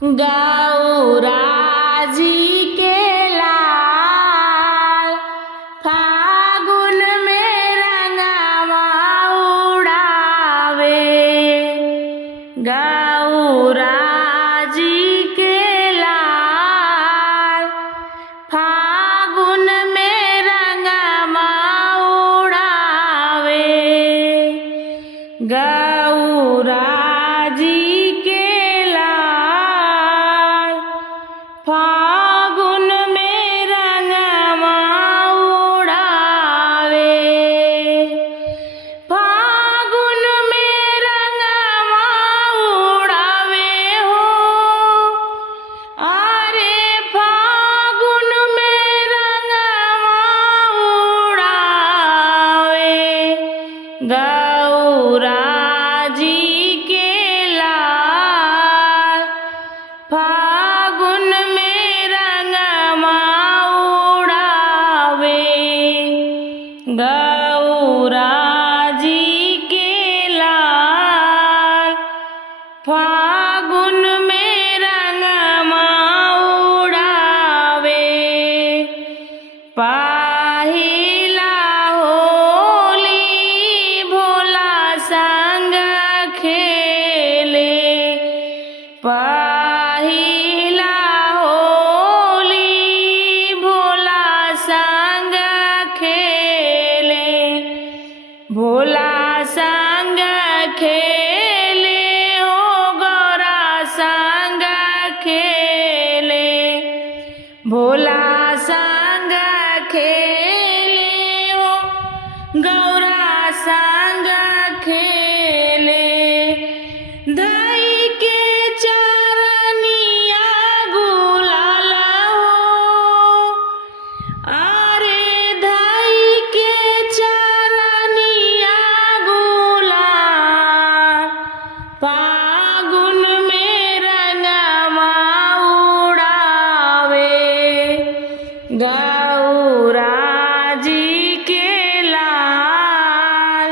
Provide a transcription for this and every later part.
गौराजी के लाल फागुन में रंगवा उड़ावे। गौराजी के लाल फागुन में रंगवा उड़ावे। गौराजी के लाल फागुन में रंगवा उड़ावे। फागुन में रंगवा उड़ावे हो, अरे फागुन में रंगवा उड़ावे। गौराजी के लाल फागुन में रंगवा उड़ावे। गौराजी के लाल फागुन में रंगवा उड़ावे। पहिला होली भोला संग खेले। पहिला होली भोला संग खेले। भोला संग खेले हो, गौरा संग खेले। भोला संग खेले हो, गौरा संग खेले। धई के चरनिया गुलाल हो, अरे धई के चरनिया गुलाल फागुन में रंगवा उड़ावे। गौराजी के लाल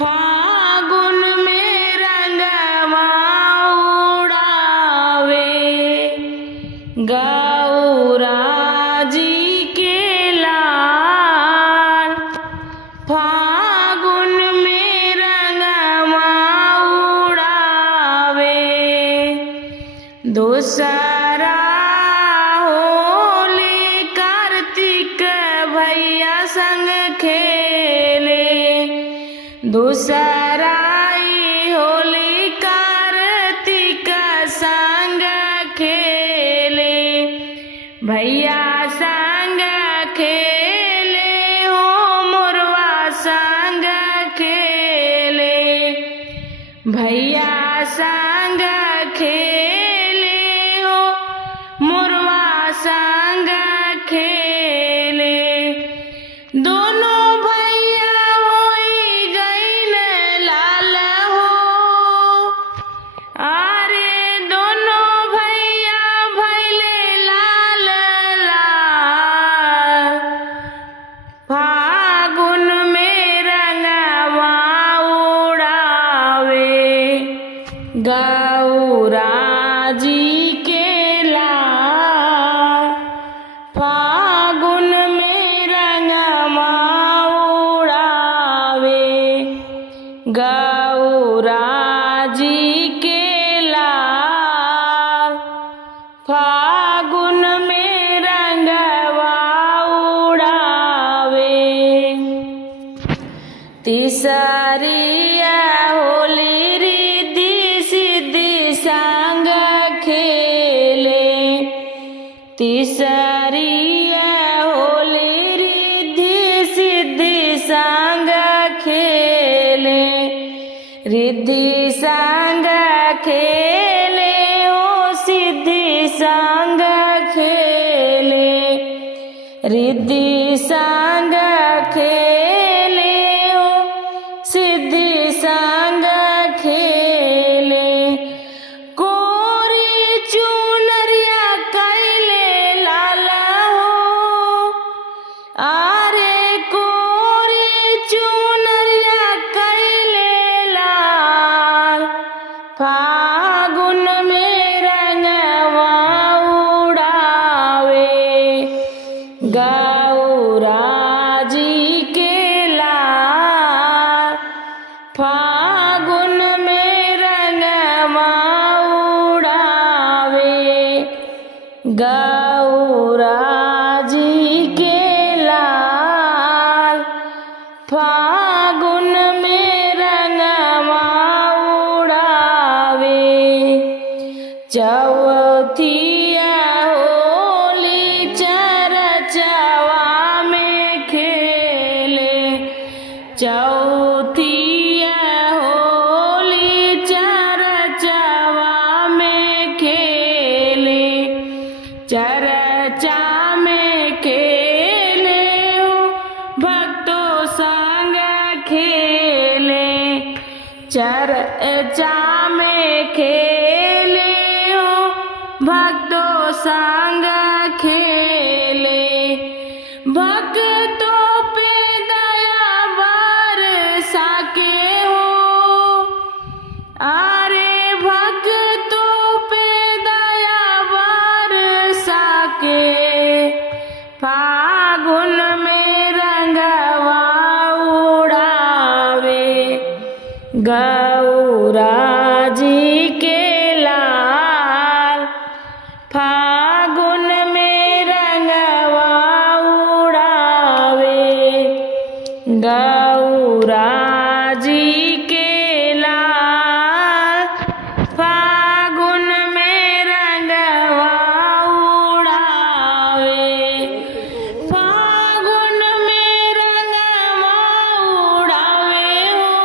फागुन में रंगवा उड़ावे। गौराजी के लाल फागुन में रंगवा उड़ावे। दूसरा होली कार्तिक भैया संग खेले। दूसरा होली कार्तिक संग खेले। भैया संग खेले हो, मोरवा संग खेले। भैया संग खेले हो, मोरवा संग खेले। दोनों भैया होई गईल लाल हो, अरे दोनों भैया भैले लाल लाल। फागुन में रंगवा उड़ावे। गौराजी के लाल फागुन में रंगवा उड़ावे। गौराजी के लाल फागुन में रंगवा उड़ावे। तीसरिया होली रिद्धि सिद्धि संग खेले। तीसरिया होली रिद्धि सिद्धि संग खेले। रिद्धि संग खेले हो, सिद्धि संग खेले। रिद्धि संग खेले हो, सिद्धि संग खेले। कोरी चुनरिया कैले लाल हो, अरे कोरी चुनरिया कैले लाल। फागुन में रंग गौरा जी के लाल फागुन में रंगवा उड़ावे। चौथिया होली चरचवा में खेले। चौथिया होली चरचवा में खेले। चरचा में खेले हो भक्तों संग खेले। चरचा में खेले हो भक्तों संग खेले। भक्तों पे दया बरसा के हो। अरे भक्तों पे दया बरसा के फागुन में रंगवा उड़ावे। गौरा जी के लाल फागुन में रंगवा उड़ावे। गौरा जी के लाल फागुन में रंगवा उड़ावे। फागुन में रंगवा उड़ावे हो।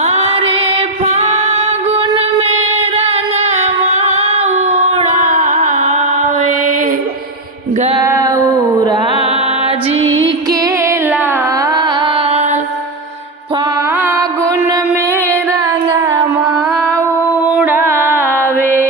अरे फागुन में रंगवा उड़ावे। गौरा जी के लाल फागुन में रंगवा उड़ावे।